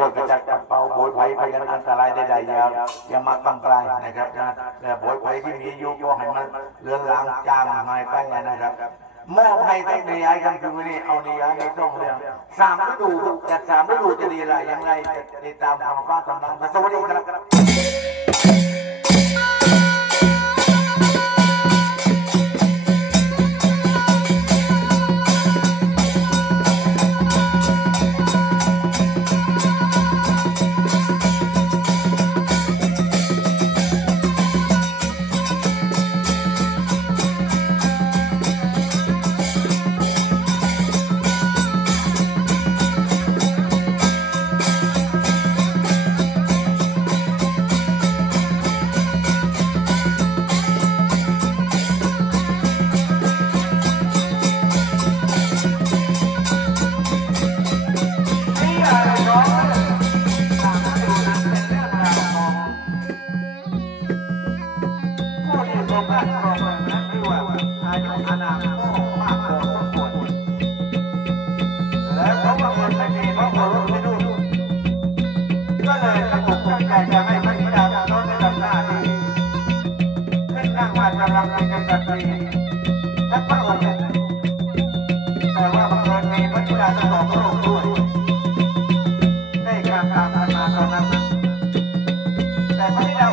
ช่ยกระจัดปัดเป่าโผยภัยพยันอันตรายใดๆอย่าอย่ามากำกลายนะครับนะแต่โผยภัยที่มีอยู่ก็ให้มันเรื่องรางจางหายไปนะครับมอบให้ตั้งเนียกันคือวันนี้เอาเนียในต้องเรื่องสามฤดูจัดสามฤดูจะดีอะไรอย่างไรติดตามทางฟ้าทางน้ำสวัสดีครับ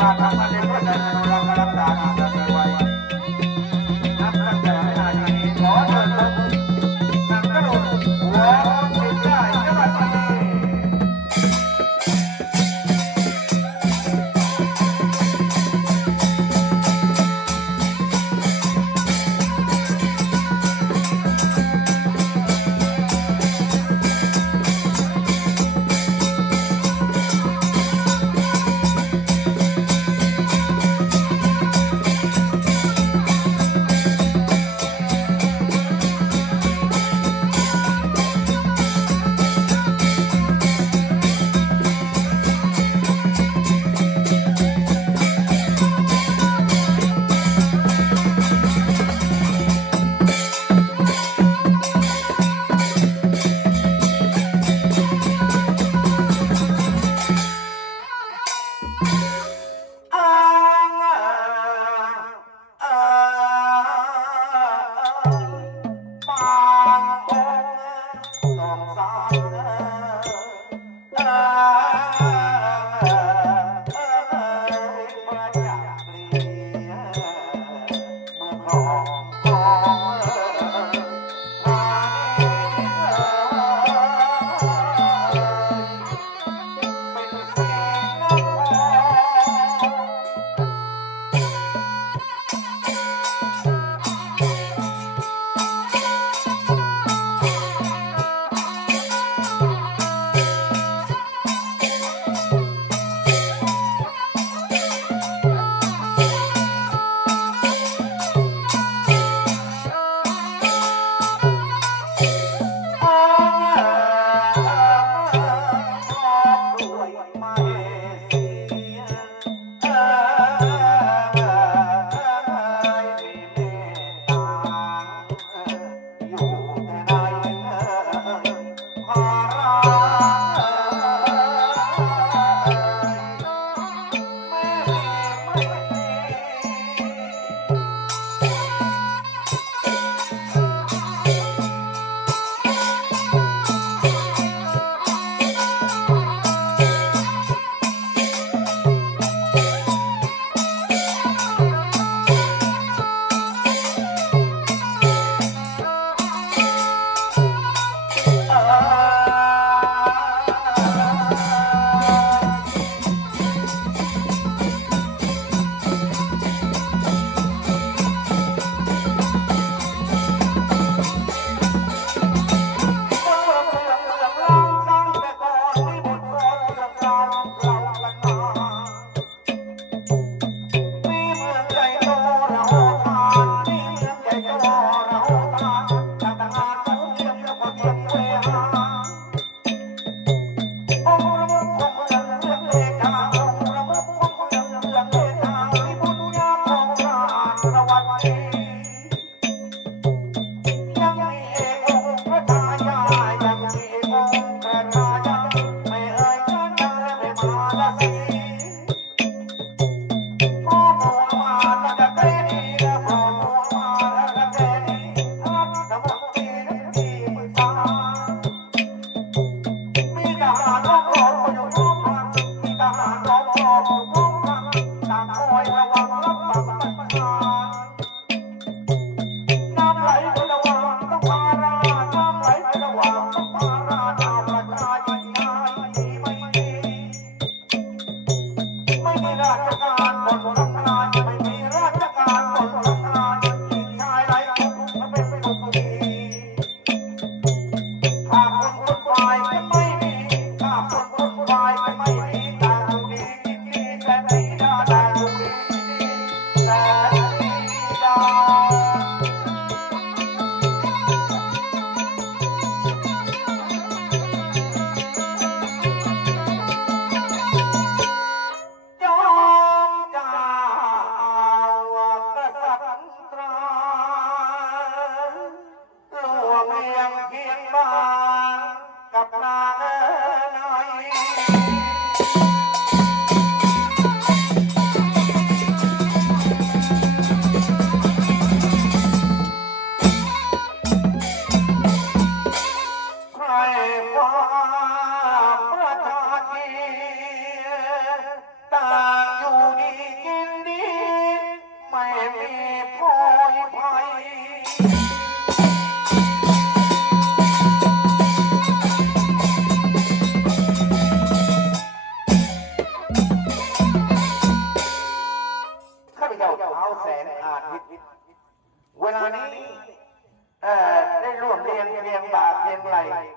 I'm ma ma ma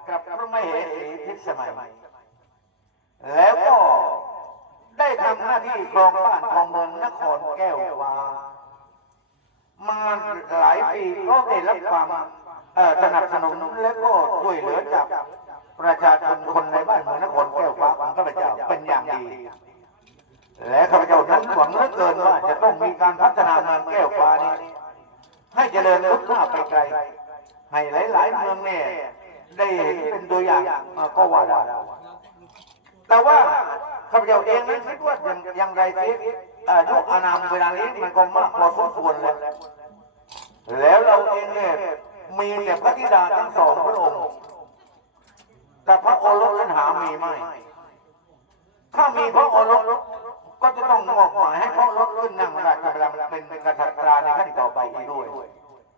กับพระมเหสีพิศสมัย แล้วก็ได้ทำหน้าที่ครองบ้านครองเมืองนครแก้ววามาหลายปีก็ได้รับความสนับสนุนและก็ช่วยเหลือจากประชาชนคนในบ้านเมืองนครแก้วฟ้าของข้าพเจ้าเป็นอย่างดี และข้าพเจ้านั้นหวังเหลือเกินว่าจะต้องมีการพัฒนาเมืองแก้วฟ้านี้ ให้เจริญลุกหน้าไปไกล ให้หลาย ๆ เมืองเนี่ย ได้เห็นเป็นตัวอย่างก็ว่าได้แต่ว่าข้าพเจ้าเองนั้นคิดว่าอย่างอย่างไรเอ่อยุคอานามเวลานี้มันก็มากพอสมควรแล้วแล้วเราเองเนี่ยมีแต่พระธิดาทั้งสองพระองค์แต่พระโอรสนั้นหามีไม่ ถ้ามีพระโอรสก็จะต้องมอบหมายให้พระโอรสขึ้นนั่งราชบัลลังก์เป็นกษัตริย์ในขั้นต่อไปอีกด้วย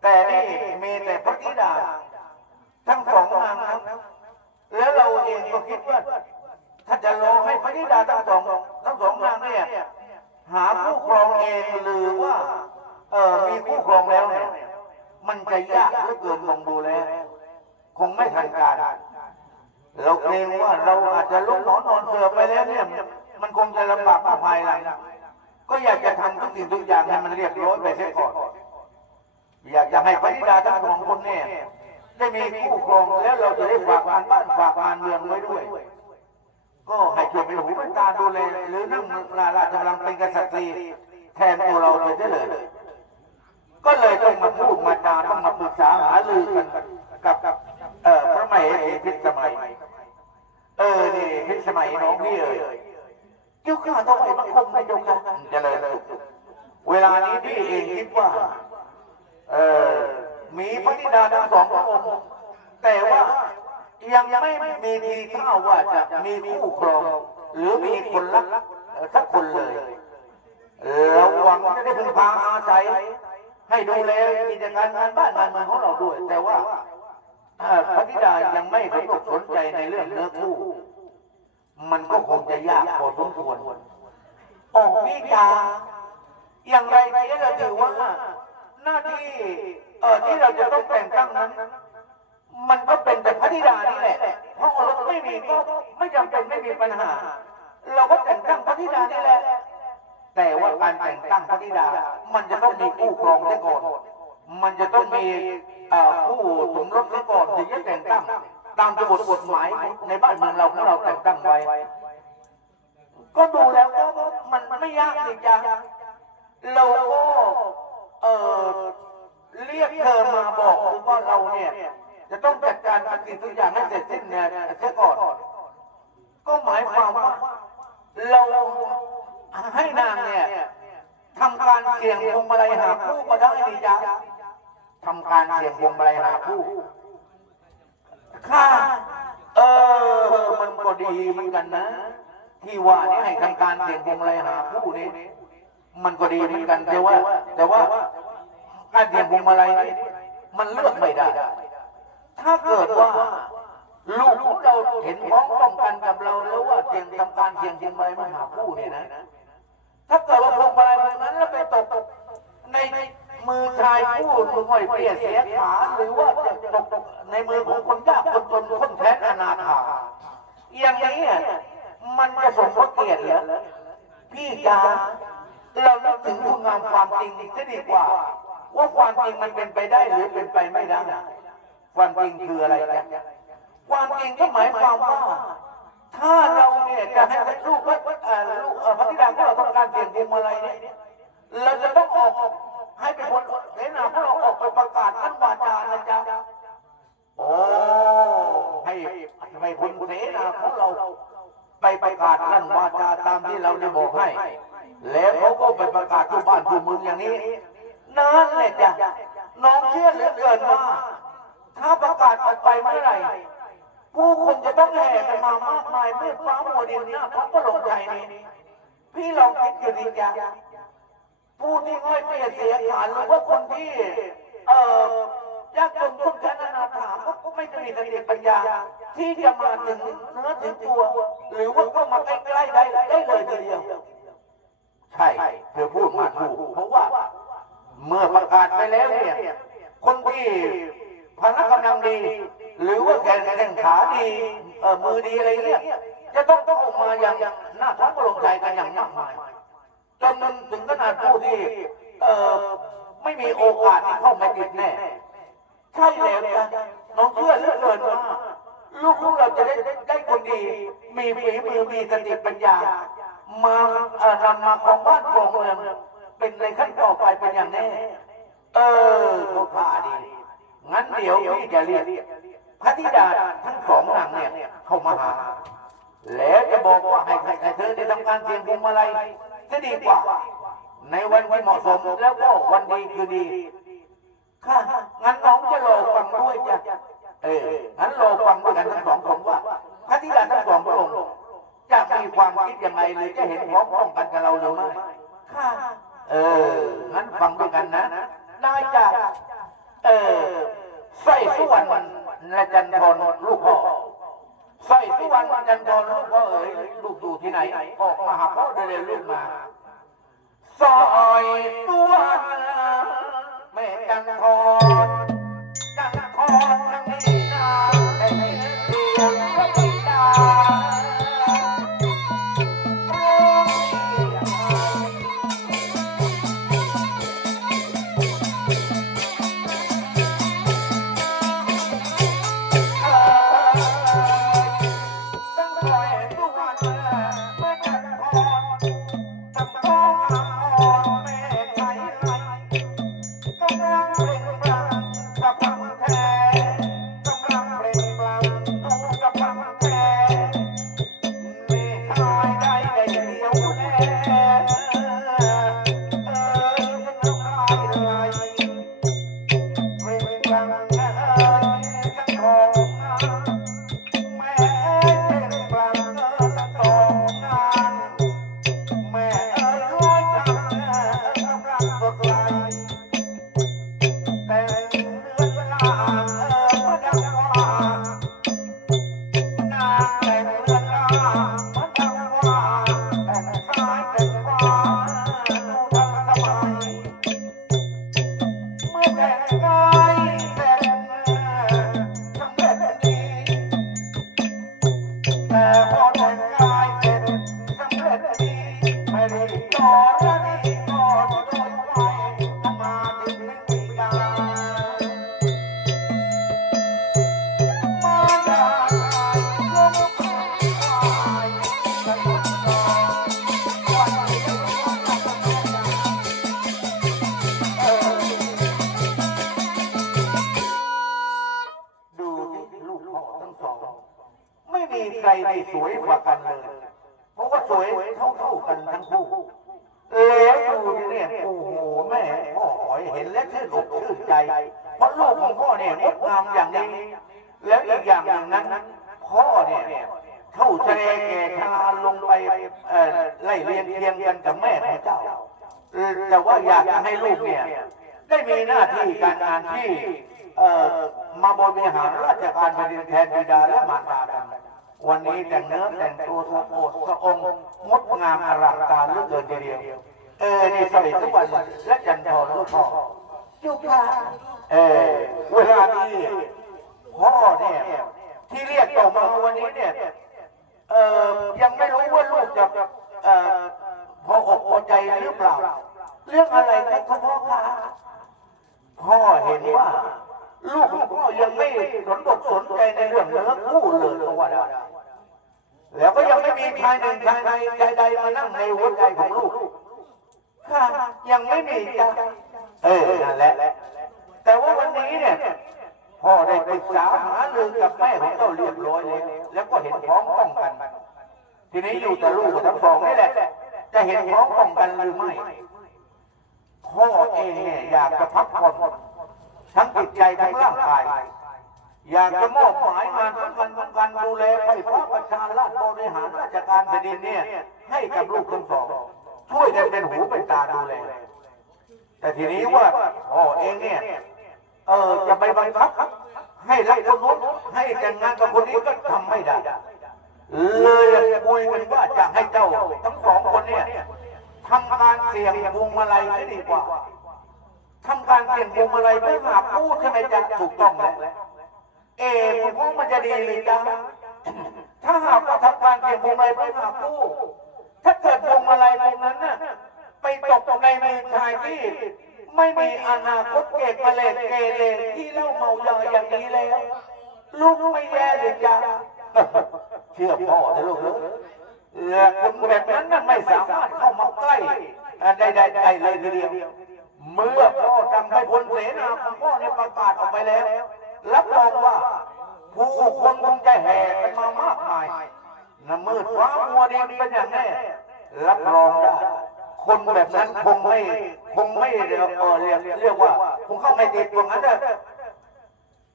แต่นี่มีแต่พระธิดา ทั้งสองนางนั้นแล้วเราเองก็คิดว่า ถ้าจะรอให้พระธิดาทั้งสองทั้งสองนางเนี่ย หาคู่ครองเองหรือว่า เออมีคู่ครองแล้วเนี่ยมันจะยากเหลือเกินมองดูแล้ว คงไม่ทันการ เราเกรงว่าเราอาจจะลุกหนอนนอนเสือไปแล้วเนี่ยมันคงจะลำบากมาภายหลังก็อยากจะทำทุกสิ่งทุกอย่างให้มันเรียบร้อยไปเสียก่อน อยากจะให้พระธิดาทั้งสองคนเนี่ย ได้มีคู่ครองแล้วเราจะได้ฝากงานบ้านฝากงานเมืองไว้ด้วย ก็ให้ช่วยเป็นหูเป็นตาดูแลหรือนั่งราชบัลลังก์เป็นกษัตริย์แทนตัวเราไปได้เลย ก็เลยต้องมาพูดมาจาต้องมาปรึกษาหารือกันกับกับเอ่อพระมเหสีพิสมัย เออนี่พิสมัยน้องพี่เอ๋ยยุคข้าต้องไปมาคมไปยกค่ะเจริญเวลานี้พี่เองคิดว่า เออ มีพระธิดาทั้งสองพระองค์แต่ว่ายังไม่มีทีท่าว่าจะมีคู่ครอง หรือมีคนรักสักคนเลยเราหวังจะได้พึ่งพาอาศัย ให้ดูแลกิจการงานบ้านงานเมืองของเราด้วย แต่ว่าพระธิดายังไม่สนอกสนใจในเรื่องเนื้อคู่ มันก็คงจะยากพอสมควรออกพี่จาอย่างไรเนี่ยเราถือว่าหน้าที่ เอ่อที่เราจะต้องแต่งตั้งนั้น มันก็เป็นแต่พระธิดานี่แหละเพราะเราไม่มีก็ไม่จำเป็นไม่มีปัญหา เราก็แต่งตั้งพระธิดานี่แหละ แต่ว่าการแต่งตั้งพระธิดา มันจะต้องมีคู่ครองเสียก่อน มันจะต้องมีผู้สมรสเสียก่อนถึงจะแต่งตั้ง ตามกฎกฎหมายในบ้านเมืองเราของเราแต่งตั้งไว้ ก็ดูแล้วก็มันไม่ยากนี่จ้ะเราก็เออ เรียกเธอมาบอกว่าเราเนี่ย จะต้องจัดการทุกสิ่งทุกอย่างให้เสร็จสิ้นเนี่ยเสียก่อน ก็หมายความว่าเราให้นางเนี่ยทำการเสี่ยงพวงมาลัยหาคู่ก็ได้ดีจ้ะทำการเสี่ยงพวงมาลัยหาคู่ค่าเออมันก็ดีเหมือนกันนะ ที่ว่านี่ให้ทำการเสี่ยงพวงมาลัยหาคู่นี้มันก็ดีเหมือนกันแต่ว่า แต่ว่า กาเสี่ยงพวงมาลัยนี่มันเลือกไม่ได้ ถ้าเกิดว่าลูกของเราเห็นพ้องต้องกันกับเราแล้วว่าเสี่ยงทำการเสี่ยงพวงมาลัยมาหาคู่เนี่ยนะ ถ้าเกิดว่าพวงมาลัยพวกนั้นแล้วไปตกในมือชายผู้ห่วยเปียเสียขาหรือว่าจะตกในมือของคนยากคนจนคนแค้นอนาถาอย่างนี้มันจะสมพระเกียรติเหรอพี่จ๋าเรานึกถึงคุณงามความจริงจะดีกว่า ว่าความจริงมันเป็นไปได้หรือเป็นไปไม่ได้ความจริงคืออะไรนะความจริงก็หมายความว่า ถ้าเราเนี่ยจะให้ลูกลูกพระธิดาของเราต้องการเปลี่ยนพวงมาลัยเนี่ยเราจะต้องออกให้เป็นคนเสนาของเราออกไปประกาศท่านวาจานะจ๊ะโอ้ให้ให้คนเสนาของเราไปประกาศท่านวาจาตามที่เราได้บอกให้ แล้วเขาก็ไปประกาศทุกบ้านทุกเมืองอย่างนี้ นั่นแหละจ้ะน้องเชื่อเหลือเกินว่า ถ้าประกาศออกไปเมื่อไหร่ ผู้คนจะต้องแห่กันมามากมายเมื่อฟ้ามัวดินหน้าท้องก็ลงใจนี้ พี่ลองคิดอยู่ดีจ้ะผู้ที่ง่อยเปรียเสียขานหรือว่าคนที่ เอ่อยากจนทุกข์แค้นอนาถาก็ไม่จะมีสติปัญญา ที่จะมาถึงเนื้อถึงตัว หรือว่าก็มาใกล้ๆได้ได้เลยทีเดียว ใช่ เธอพูดมาถูกเพราะว่า เมื่อประกาศไปแล้วเนี่ย คนที่พละกำลังดี หรือว่าแขนแข้งขาดีเออมือดีอะไรเนี่ยจะต้องต้องออกมาอย่างหน้าท้องกระลงใจกันอย่างมากมายจนมันถึงขนาดผู้ที่เออไม่มีโอกาสที่เข้ามาติดแน่ใช่แล้วจ้ะน้องเชื่อเลือเกินว่าลูกของเราจะได้ได้คนดี มีฝีมือมีสติปัญญา มาเอ่อนำมาของบ้านของเมือง เป็นในขั้นต่อไปเป็นอย่างแน่เออเขาท่าดี งั้นเดี๋ยวพี่จะเรียกพระธิดาทั้งสองนางเนี่ยเข้ามาหา แล้วจะบอกว่าให้ให้ให้เธอได้ทำการเตรียมพวงมาลัยจะดีกว่า ในวันที่เหมาะสมแล้วก็วันดีคือดีค่ะงั้นน้องจะรอฟังด้วยจ้ะเอองั้นรอฟังด้วยกันทั้งสองคนว่าพระธิดาทั้งสองพระองค์จะมีความคิดยังไงหรือจะเห็นพร้อมต้องกันกับเราหรือไม่ค่ะ เอองั้นฟังด้วยกันนะได้จ้ะเออสร้อยสุวรรณและจันทรลูกพ่อสร้สุวรรณจันทรลูกพ่อเอ๋ยลูกอยู่ที่ไหนออกมาหาพ่อได้เลยลูกมาซอยตัวแม่จันทร ได้ ไล่เรียนเทียงกันกับแม่ของเจ้าเออแต่ว่าอยากจะให้ลูกเนี่ย ได้มีหน้าที่การงานที่เอ่อมาบริหารราชการแผ่นดินแทนบิดาและมารดากันโอ้วันนี้แต่งเนื้อแต่งตัวสะโอดสะองงดงามอลังการเหลือเกินทีเดียว เออนี่ใส่ทุกวันและจันทร์ลูกพ่อจุกค่ะเออเวลานี้พ่อเนี่ยที่เรียกต่อมาวันนี้เนี่ย เออยังไม่รู้ว่าลูกจะเออพออกพอใจหรือเปล่า เรื่องอะไรครับพ่อคะพ่อเห็นว่า ลูกของพ่อยังไม่สนอกสนใจในเรื่องเนื้อคู่เลยก็ว่าได้แล้วก็ยังไม่มีชายหนึ่งชายใดชายใดมานั่งในหัวใจของลูกค่ะยังไม่มีจ้ะเออนั่นแหละแต่ว่าวันนี้เนี่ยพ่อได้ปรึกษาหาเรื่องกับแม่ของเจ้าเรียบร้อยแล้ว แล้วก็เห็นพ้องต้องกัน ทีนี้อยู่แต่ลูกกับทั้งสองนี่แหละ จะเห็นพ้องต้องกันหรือไม่พ่อเองเนี่ยอยากจะพักผ่อนทั้งจิตใจทั้งร่างกาย อยากจะมอบหมายงานสำคัญสำคัญดูแลไฟฟ้าประชาราชบริหารราชการแผ่นดินเนี่ย ให้กับลูกทั้งสองช่วยกันเป็นหูเป็นตาดูแลแต่ทีนี้ว่าพ่อเองเนี่ย เออจะไปบังคับ ให้รักคนนู้นให้แต่งงานกับคนนี้ก็ทำไม่ได้เลยคุยกันว่าจะให้เจ้า ทั้งสองคนเนี่ยทำการเสี่ยงพวงมาลัยให้ดีกว่าทำการเสี่ยงพวงมาลัยเพื่อหาผู้ใช่ไหมจ๊ะถูกต้องแล้วเออคุณพ่อมันจะดีเลยจ๊ะถ้าหากว่าทำการเสี่ยงพวงมาลัยเพื่อหาผู้ถ้าเกิดพวงมาลัยตรงนั้นน่ะไปตกในมือชายที่ ไม่มีอนาคตเกตมาเลดเกเรที่เล่าเมายาอย่างนี้แล้ว ลูกไม่แย่เลยจ้ะเชื่อพ่อนะลูกนะคนแบบนั้นน่ะไม่สามารถเข้ามาใกล้ได้ได้ได้เลยทีเดียว เมื่อพ่อจำให้พลเสนาของพ่อเนี่ยประกาศออกไปแล้ว รับรองว่า ผู้คนคงจะแห่กันมามากมายน้ำมืดฟ้ามัวดินเป็นอย่างแน่รับรองได้ คนแบบนั้นคงไม่คงไม่เรียกเรียกว่าคงเข้าไม่ติดตรงนั้นเด้อ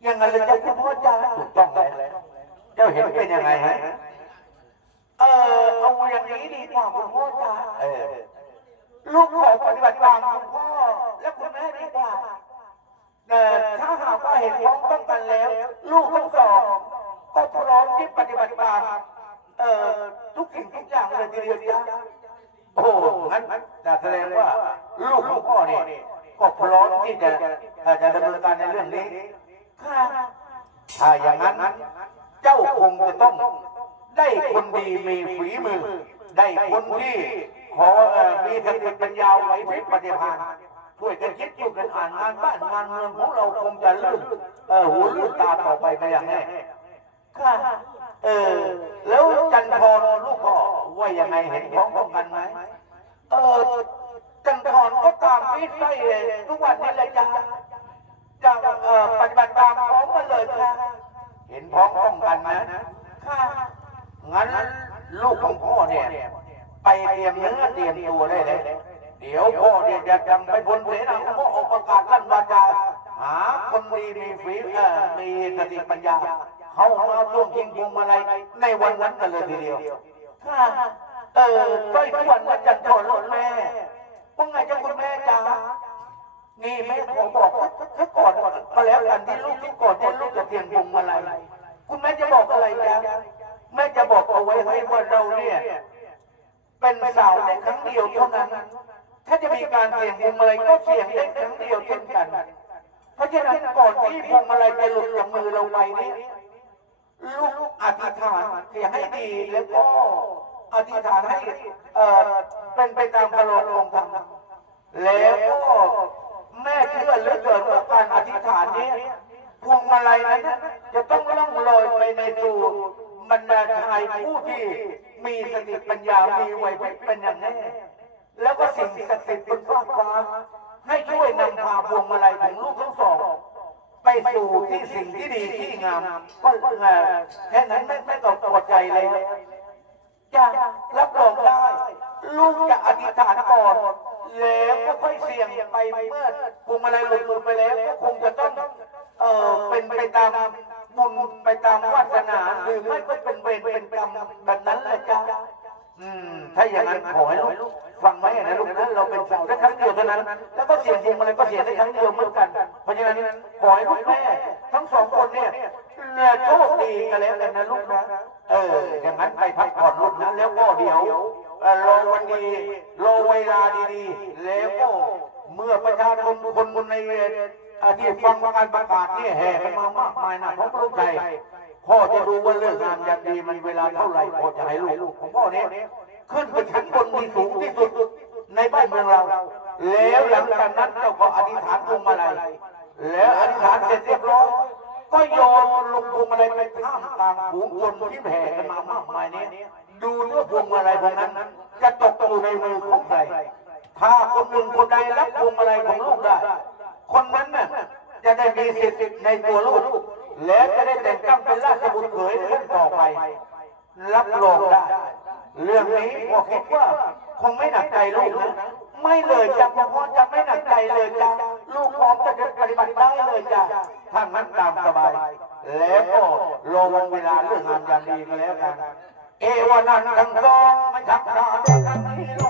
ยังไงเลยเจ้าคุณพ่อจ้าถูกต้องแล้วเจ้าเห็นเป็นยังไงฮะเออเอาอย่างนี้ดีกว่าคุณพ่อจ้าเออลูกขอปฏิบัติตามคุณพ่อและคุณแม่ดีกว่าแต่ถ้าหากว่าเห็นพ้องต้องกันแล้ว ลูกทั้งสองก็พร้อมที่ปฏิบัติตามเอ่อทุกสิ่งทุกอย่างเลยทีเดียวจ้ะ โอ้งั้นแสดงว่าลูกของพ่อเนี่ยก็พร้อมที่จะจะดำเนินการในเรื่องนี้ค่ะถ้าอย่างนั้นเจ้าคงจะต้องได้คนดีมีฝีมือ ได้คนที่ขอมีสติปัญญาไหวพริบปฏิภาณช่วยกันคิดช่วยกันอ่านงานบ้านงานเมืองของเราคงจะลื่นหูลื่นตาต่อไปไปอย่างแน่ค่ะ เออ แล้วจันทรลูกพ่อว่ายังไงเห็นพ้องต้องกันไหมเออ จันทรก็ตามที่ใต้ทุกวันนี้เลยจ้าจะเออปฏิบัติตามพร้อมกันเลยค่ะเห็นพ้องต้องกันนะค่ะงั้นลูกของพ่อเนี่ย ไปเตรียมเนื้อเตรียมตัวได้เลยเดี๋ยวพ่อเนี่ยจะจำไปบนเสนาของพ่อออกประกาศลั่นวาจาหาคนดีมีฝีเออมีสติปัญญา เขามาร่วมยิงพวงมาลัยในวันนั้นกันเลยทีเดียวค่ะเออใกล้ทุกวันวันจันทร์ก่อนรถแม่ว่าไงเจ้าคุณแม่จ๋านี่แม่ขอบอกถ้าก่อนก็แล้วกันที่ลูกที่ก่อนที่ลูกจะเตรียมพวงมาลัยคุณแม่จะบอกอะไรจ๊ะแม่จะบอกเอาไว้ให้ว่าเราเนี่ยเป็นสาวได้ครั้งเดียวเท่านั้น ถ้าจะมีการเสี่ยงพวงมาลัยก็เสี่ยงได้ครั้งเดียวเช่นกัน เพราะฉะนั้นก่อนที่พวงมาลัยจะหลุดจากมือเราไปนี้ ลูกอธิษฐานเสียให้ดีแล้วก็อธิษฐานให้เอ่อเป็นไปตามพระโลองค์ธรรมแล้วก็แม่เชื่อเหลือเกินว่าการอธิษฐานนี้พวงมาลัยนั้นจะต้องล่องลอยไปในสู่บรรดาชายผู้ที่มีสติปัญญา มีไหวพริบเป็นอย่างแน่แล้วก็สิ่งศักดิ์สิทธิ์บนฟ้าฟ้าให้ช่วยนำพาพวงมาลัยของลูก ไปสู่ที่สิ่งที่ดีที่งาม ก็เอ่อแค่นั้นไม่ไม่ต้องปวดใจเลยจะรับรองได้ ลูกจะอธิษฐานก่อนแล้วก็ค่อยเสี่ยงไปเมื่อพวงมาลัยหลุดมือไปแล้วก็คงจะต้องเออเป็นไปตามบุญไปตามวาสนาหรือไม่ก็เป็นเวรเป็นกรรมแบบนั้นแหละจ้า อืมถ้าอย่างนั้นขอให้ลูกฟังไหมนะลูกนะเราเป็นสาวได้ครั้งเดียวเท่านั้น แล้วก็เสียงเพลงอะไรก็เสียงได้ครั้งเดียวเหมือนกัน เพราะฉะนั้นขอให้ลูกแม่ทั้งสองคนเนี่ยโชคดีกันแล้วกันนะลูกนะเอออย่างนั้นไปพักผ่อนลูกนะแล้วก็เดี๋ยวรอวันดีรอเวลาดีๆ แล้วก็เมื่อประชาชนคนคนในเอ่อที่ฟังการประกาศนี่แห่กันมามากมายนะผมรู้ใจ พ่อจะดูว่าเรื่องงานยาดีมันเวลาเท่าไหร่พ่อจะให้ลูกของพ่อเนี้ขึ้นไปชั้นบนที่สูงที่สุดในบ้านเมืองเรา แล้วหลังจากนั้นเจ้าก็อธิษฐานพวงมาลัยแล้วอธิษฐานเสร็จเรียบร้อยก็โยนลงพวงมาลัยไปท่ามกลางฝูงชนที่แผ่กันมามากมายนี้ดูเนื้อพวงมาลัยพวกนั้น จะตกอยู่ในมือของใครถ้าคนหนึ่งคนใดรับพวงมาลัยของลูกได้ คนนั้นน่ะจะได้มีสิทธิ์ในตัวลูก และจะได้แต่งตั้งเป็นราชบุตรเขยท่านต่อไป รับรองได้ เรื่องนี้พ่อคิดว่าคงไม่หนักใจลูกนะ ไม่เลยจ้ะพ่อจะไม่หนักใจเลยจ้ะลูกพร้อมจะปฏิบัติได้เลยจ้ะถ้างั้นตามสบาย แล้วก็รอวันเวลาเรื่องงานยามดีก็แล้วกัน เอวานันทั้งสองไม่ทักทายกันนี้ล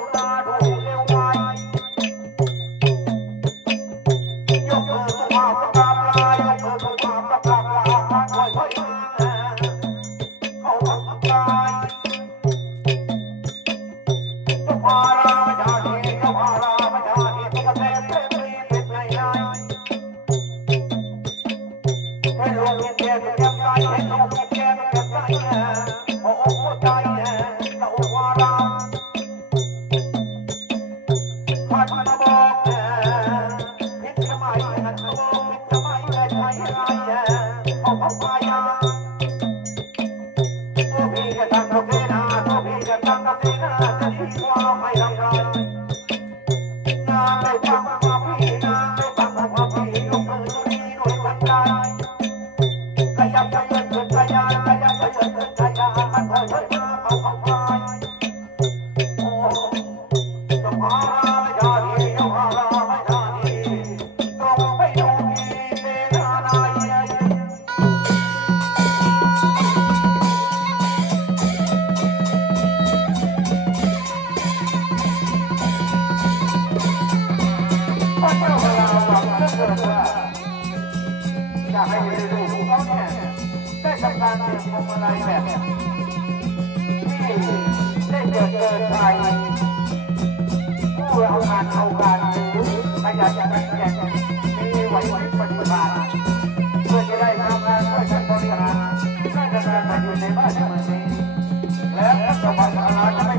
อยากให้ลูกของเขาเนี่ได้ทำการเก็บพวงมาลัยแบบที่ได้เกิดเกินไปผู้เอางานเอาการหรือขยันขันแข็งมีไว้ไหวปฏิบัติเพื่อจะได้ทำงานช่วยกันบริหารราชการอยู่ในบ้านเมืองนี้และรัฐบาลอาณาจัก